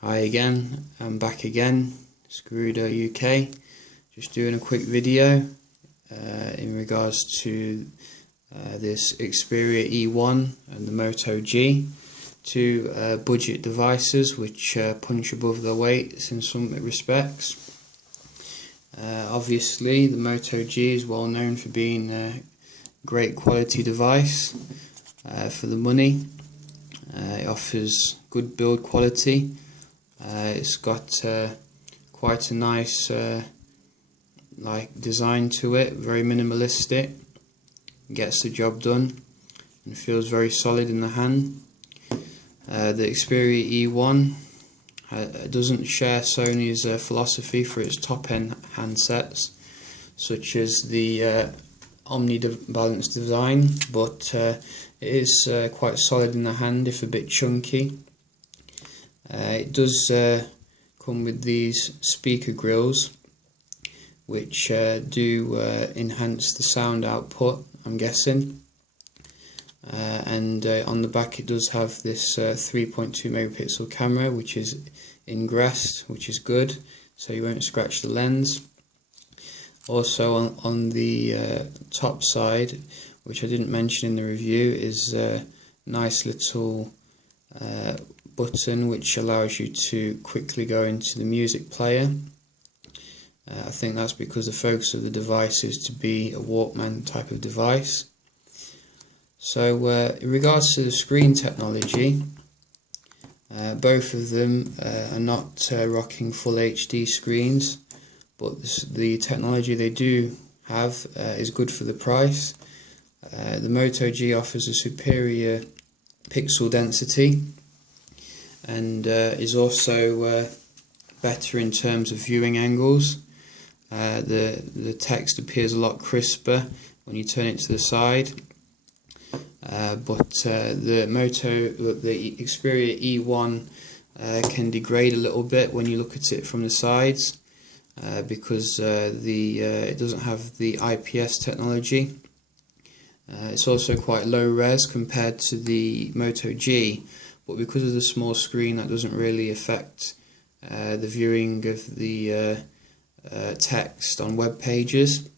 Hi again, I'm back again, Screwdo UK, just doing a quick video in regards to this Xperia E1 and the Moto G, two budget devices which punch above their weights in some respects. Obviously the Moto G is well known for being a great quality device for the money. It offers good build quality. It's got quite a nice design to it, very minimalistic, gets the job done and feels very solid in the hand. The Xperia E1 doesn't share Sony's philosophy for its top-end handsets, such as the omni-balance design, but it is quite solid in the hand, if a bit chunky. It does come with these speaker grills which do enhance the sound output, I'm guessing, and on the back it does have this 3.2 megapixel camera which is ingressed, which is good, so you won't scratch the lens. Also on the top side, which I didn't mention in the review, is a nice little button which allows you to quickly go into the music player. I think that's because the focus of the device is to be a Walkman type of device. So in regards to the screen technology, both of them are not rocking full HD screens, but the technology they do have is good for the price. The Moto G offers a superior pixel density and is also better in terms of viewing angles. The text appears a lot crisper when you turn it to the side, but the Xperia E1 can degrade a little bit when you look at it from the sides, because it doesn't have the IPS technology. It's also quite low res compared to the Moto G, but because of the small screen that doesn't really affect the viewing of the text on web pages.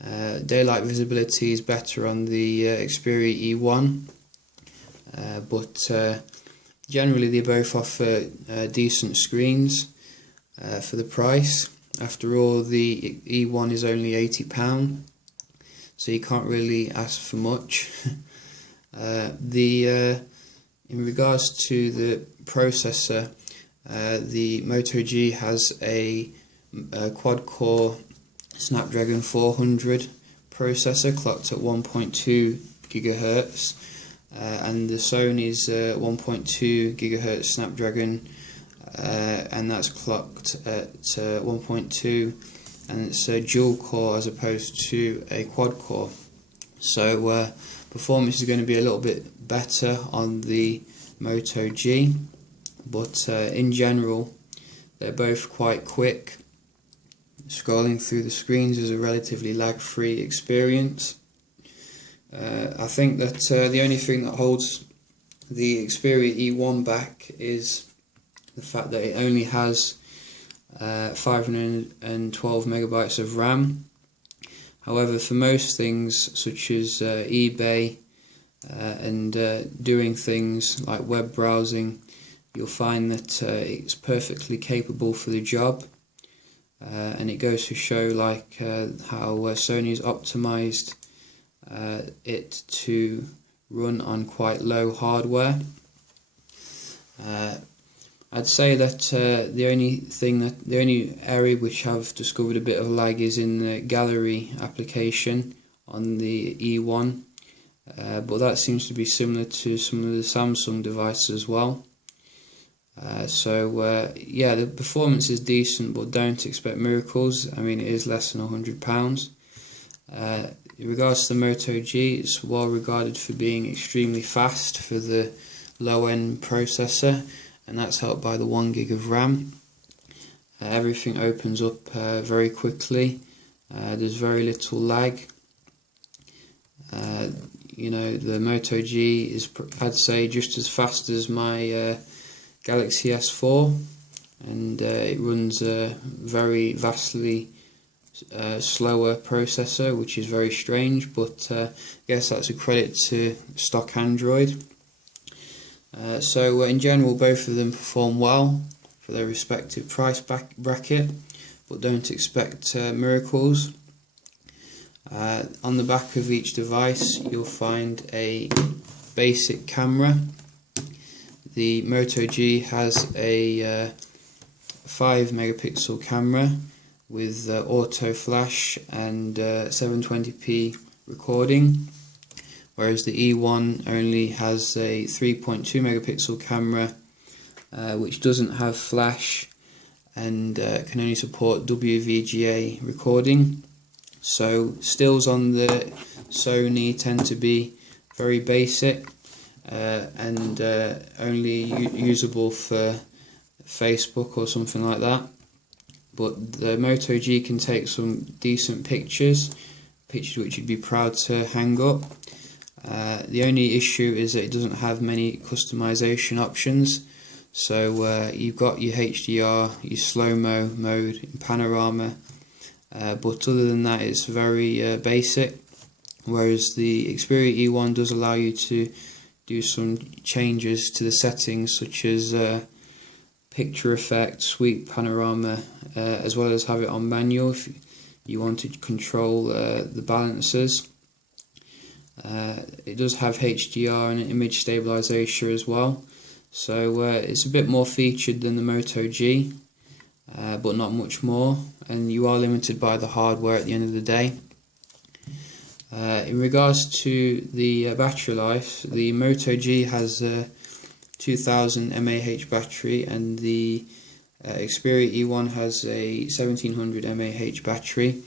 Daylight visibility is better on the Xperia E1, but generally they both offer decent screens for the price. After all, the E1 is only £80, so you can't really ask for much. In regards to the processor, the Moto G has a quad-core Snapdragon 400 processor clocked at 1.2 GHz, and the Sony's 1.2 GHz Snapdragon, and that's clocked at 1.2, and it's a dual core as opposed to a quad core. So performance is going to be a little bit better on the Moto G, but in general they're both quite quick. Scrolling through the screens is a relatively lag-free experience. I think that the only thing that holds the Xperia E1 back is the fact that it only has 512 megabytes of RAM. However, for most things such as eBay and doing things like web browsing, you'll find that it's perfectly capable for the job. And it goes to show how Sony's optimized it to run on quite low hardware. I'd say that the only area which I've discovered a bit of lag is in the gallery application on the E1, but that seems to be similar to some of the Samsung devices as well. Yeah, the performance is decent, but don't expect miracles. I mean, it is less than £100. In regards to the Moto G, it's well regarded for being extremely fast for the low-end processor, and that's helped by the 1 gig of RAM. Everything opens up very quickly. There's very little lag. The Moto G is, I'd say, just as fast as my Galaxy S4, and it runs a very vastly slower processor, which is very strange, but I guess that's a credit to stock Android. So in general, both of them perform well for their respective price bracket, but don't expect miracles. On the back of each device you'll find a basic camera. The Moto G has a 5 megapixel camera with auto flash and 720p recording, whereas the E1 only has a 3.2 megapixel camera which doesn't have flash and can only support WVGA recording. So stills on the Sony tend to be very basic and only usable for Facebook or something like that. But the Moto G can take some decent pictures which you'd be proud to hang up. The only issue is that it doesn't have many customization options. So you've got your HDR, your slow-mo mode, and panorama, but other than that it's very basic, whereas the Xperia E1 does allow you to do some changes to the settings, such as picture effect, sweep panorama, as well as have it on manual if you want to control the balances. It does have HDR and image stabilization as well, so it's a bit more featured than the Moto G, but not much more, and you are limited by the hardware at the end of the day. In regards to the battery life, the Moto G has a 2000 mAh battery, and the Xperia E1 has a 1700 mAh battery.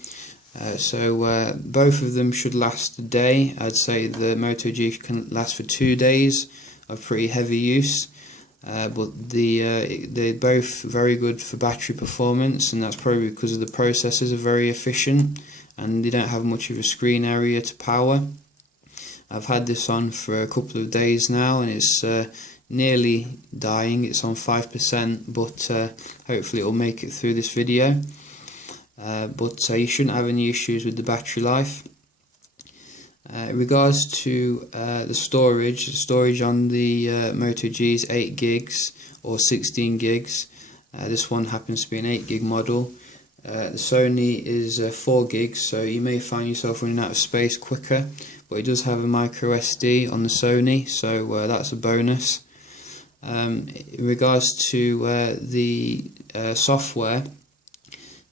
So both of them should last a day. I'd say the Moto G can last for 2 days of pretty heavy use, but they're both very good for battery performance, and that's probably because the processors are very efficient and they don't have much of a screen area to power. I've had this on for a couple of days now and it's nearly dying. It's on 5%, but hopefully it will make it through this video. But you shouldn't have any issues with the battery life. In regards to the storage on the Moto G is 8 gigs or 16 gigs. This one happens to be an 8 gig model. The Sony is 4 gigs, so you may find yourself running out of space quicker, but it does have a micro SD on the Sony, so that's a bonus. In regards to the software,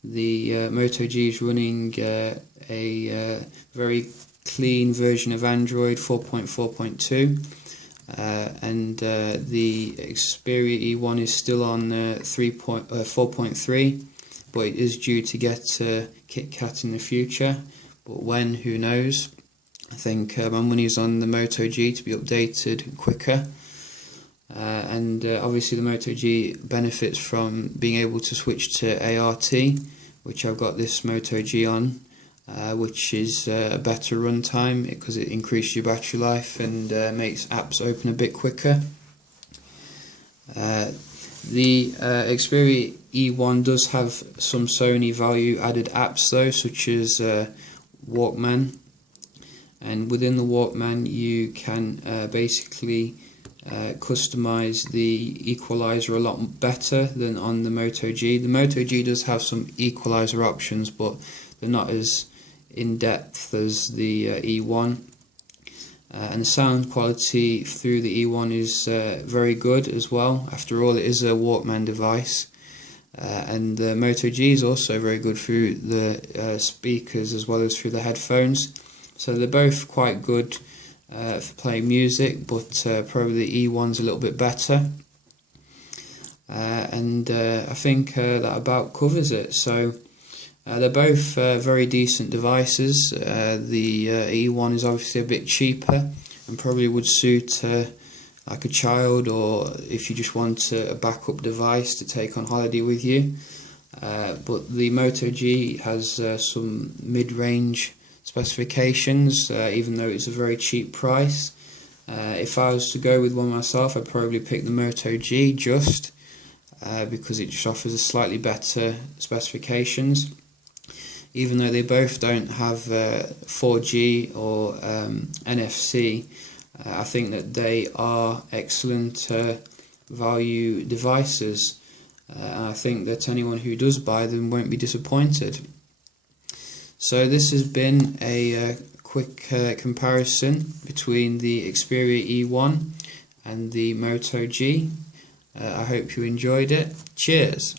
the Moto G is running a very clean version of Android 4.4.2, and the Xperia E1 is still on 4.3, but it is due to get KitKat in the future, but when, who knows. I think my money's on the Moto G to be updated quicker. And obviously the Moto G benefits from being able to switch to ART, which I've got this Moto G on, which is a better runtime because it increases your battery life and makes apps open a bit quicker. The Xperia E1 does have some Sony value added apps though, such as Walkman, and within the Walkman you can basically customize the equalizer a lot better than on the Moto G. The Moto G does have some equalizer options, but they're not as in depth as the E1. And the sound quality through the E1 is very good as well. After all, it is a Walkman device. And the Moto G is also very good through the speakers as well as through the headphones. So they're both quite good for playing music, but probably the E1's a little bit better. And I think that about covers it. So they're both very decent devices. The E1 is obviously a bit cheaper and probably would suit like a child, or if you just want a backup device to take on holiday with you. But the Moto G has some mid-range specifications, even though it's a very cheap price. If I was to go with one myself, I'd probably pick the Moto G, just because it just offers a slightly better specifications. Even though they both don't have 4G or NFC, I think that they are excellent value devices, and I think that anyone who does buy them won't be disappointed. So this has been a quick comparison between the Xperia E1 and the Moto G. I hope you enjoyed it. Cheers!